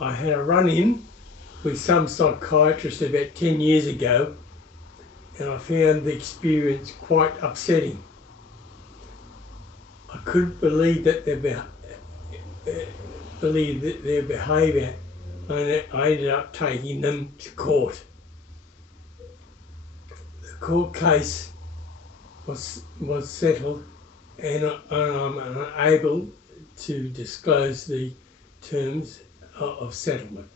I had a run-in with some psychiatrist about 10 years ago, and I found the experience quite upsetting. I couldn't believe that their behaviour, and I ended up taking them to court. The court case was settled, and I'm unable to disclose the terms of settlement.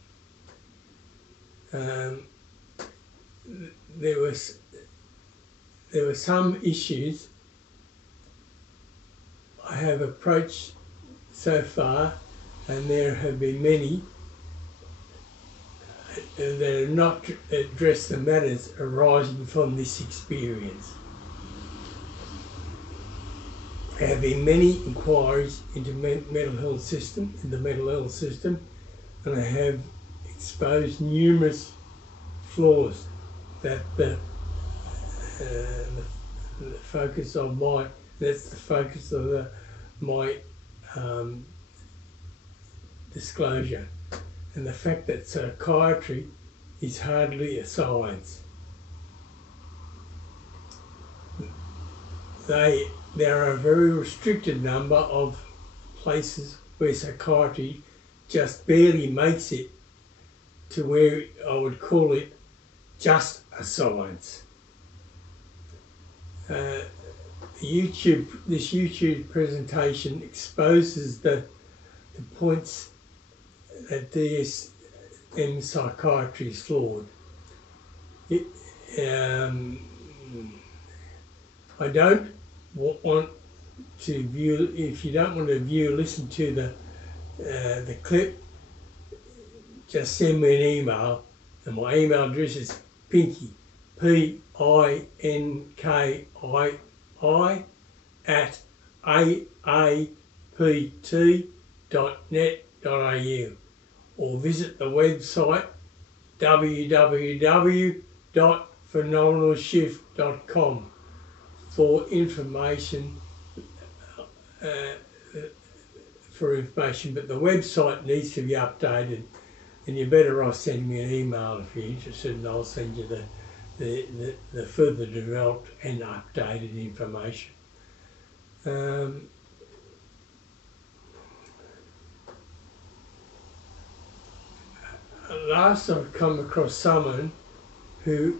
There were some issues I have approached so far, and there have been many that have not addressed the matters arising from this experience. There have been many inquiries into the mental health system, and I have exposed numerous flaws that the focus of my disclosure, and the fact that psychiatry is hardly a science. There are a very restricted number of places where psychiatry just barely makes it to where I would call it just a science. This YouTube presentation exposes the points that DSM Psychiatry is flawed. I don't want to view. If you don't want to listen to the clip, just send me an email, and my email address is Pinky, PINKII @aapt.net.au, or visit the website www.phenomenalshift.com for information. But the website needs to be updated, and you're better off sending me an email if you're interested, and I'll send you the further developed and updated information. Last I've come across someone who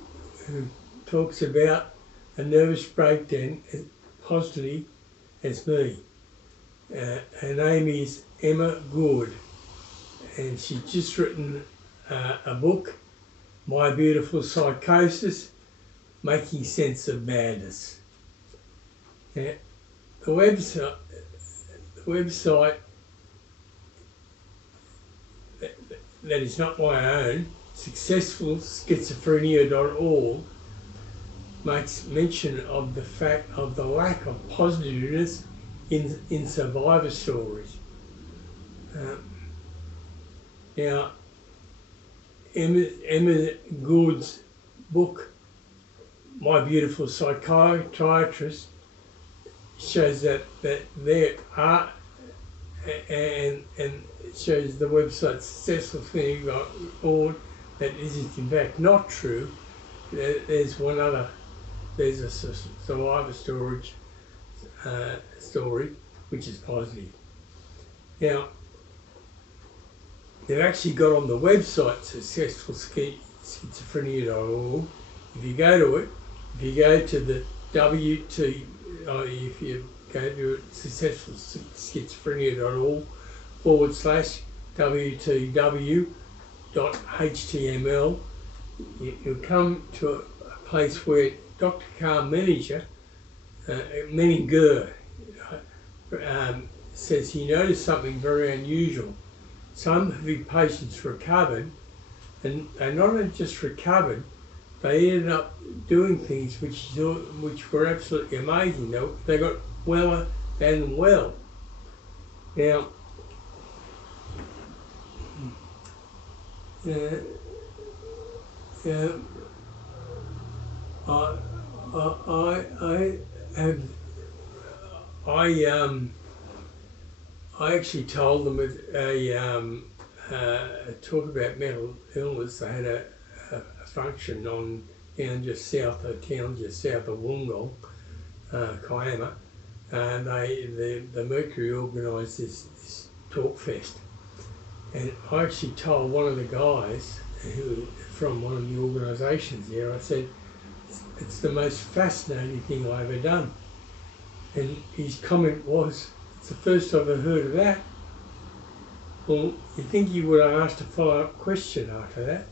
talks about a nervous breakdown as positively as me. Her name is Emma Good, and she's just written a book, My Beautiful Psychosis, Making Sense of Madness. The website that is not my own, successfulschizophrenia.org, makes mention of the fact of the lack of positiveness in survivor stories. Now, Emma Gould's book, My Beautiful Psychiatrist, shows that there are, and shows the website successfulschizophrenia.org, that this is in fact not true. There's a survivor story which is positive. Now, they've actually got on the website successfulschizophrenia.org. If you go to it, if you go to the successfulschizophrenia.org/wtw.html, you'll come to a place where Dr. Carl Menninger says he noticed something very unusual. Some of his patients recovered, and they not only just recovered, they ended up doing things which were absolutely amazing. They got weller than well. Now, I actually told them talk about mental illness. They had a function down just south of town, just south of Wollongong, Kiama, and the Mercury organised this talk fest. And I actually told one of the guys who from one of the organisations there, I said, it's the most fascinating thing I've ever done. And his comment was, it's the first I've ever heard of that. Well, you'd think he would have asked a follow-up question after that.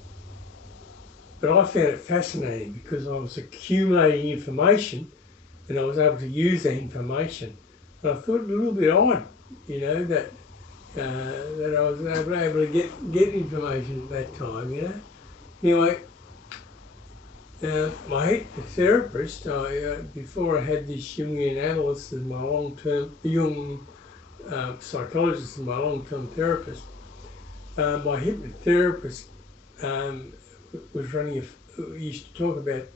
But I found it fascinating because I was accumulating information and I was able to use that information. And I thought it a little bit odd, you know, that I was able to get information at that time, you know. Anyway, my therapist, before I had this Jungian analyst as my long-term, Jung psychologist as my long-term therapist, my hypnotherapist was used to talk about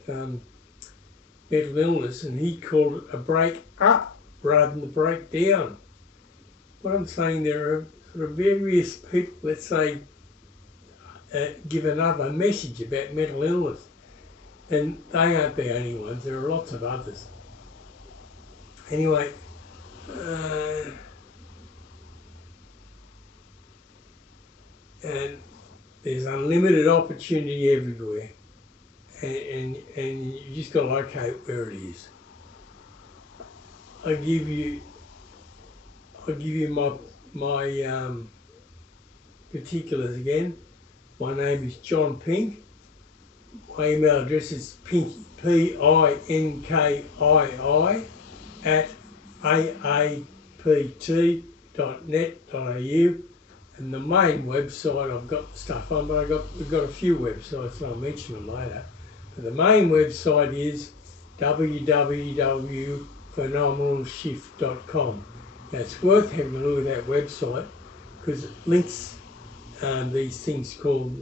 mental illness, and he called it a break up rather than a break down. What I'm saying, there are sort of various people that say, give another message about mental illness, and they aren't the only ones, there are lots of others. Anyway, and there's unlimited opportunity everywhere, and you just got to locate where it is. I'll give you my particulars again. My name is John Pink. My email address is pinky, PINKII @aapt.net.au. And the main website, I've got stuff on, but we've got a few websites, and I'll mention them later. But the main website is www.phenomenalshift.com. Now, it's worth having a look at that website because it links these things called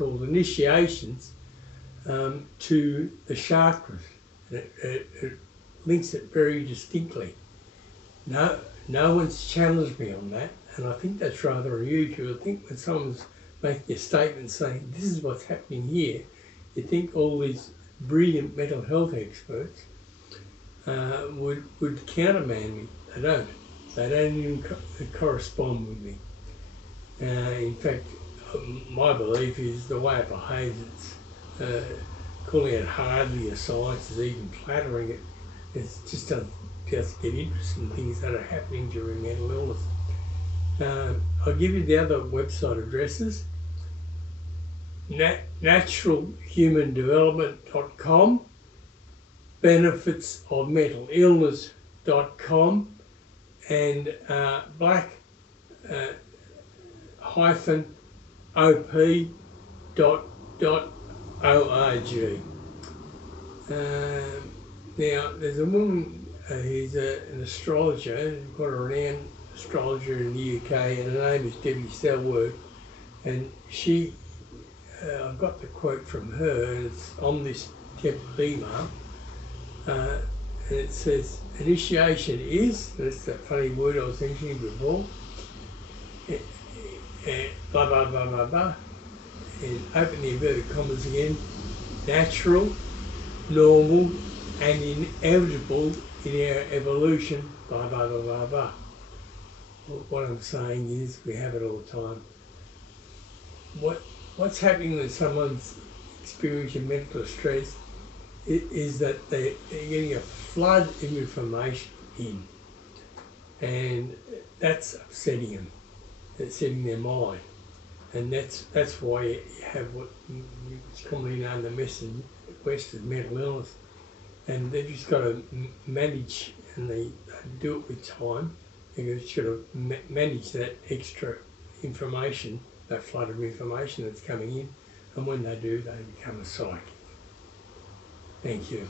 initiations to the chakras. It links it very distinctly. No one's challenged me on that, and I think that's rather unusual. I think when someone's making a statement saying this is what's happening here, you think all these brilliant mental health experts would countermand me. They don't. They don't even correspond with me. In fact, my belief is the way it behaves, it's calling it hardly a science is even flattering it. It's just to get interested in things that are happening during mental illness. I'll give you the other website addresses. naturalhumandevelopment.com, benefitsofmentalillness.com, and black-op.org. Now, there's a woman who's an astrologer, quite a renowned astrologer in the UK, and her name is Debbie Selward, and she, I've got the quote from her, and it's on this temple email, and it says, initiation is, that's that funny word I was mentioning before, blah, blah, blah, blah, blah, and open the inverted commas again, natural, normal, and inevitable in our evolution, blah, blah, blah, blah, blah. What I'm saying is we have it all the time. What's happening when someone's experiencing mental distress is that they're getting a flood of information in, and that's upsetting them. It's setting their mind, and that's why you have what's commonly known the Western mental illness, and they've just got to manage, and they do it with time. They've just got to manage that extra information, that flood of information that's coming in, and when they do, they become a psychic. Thank you.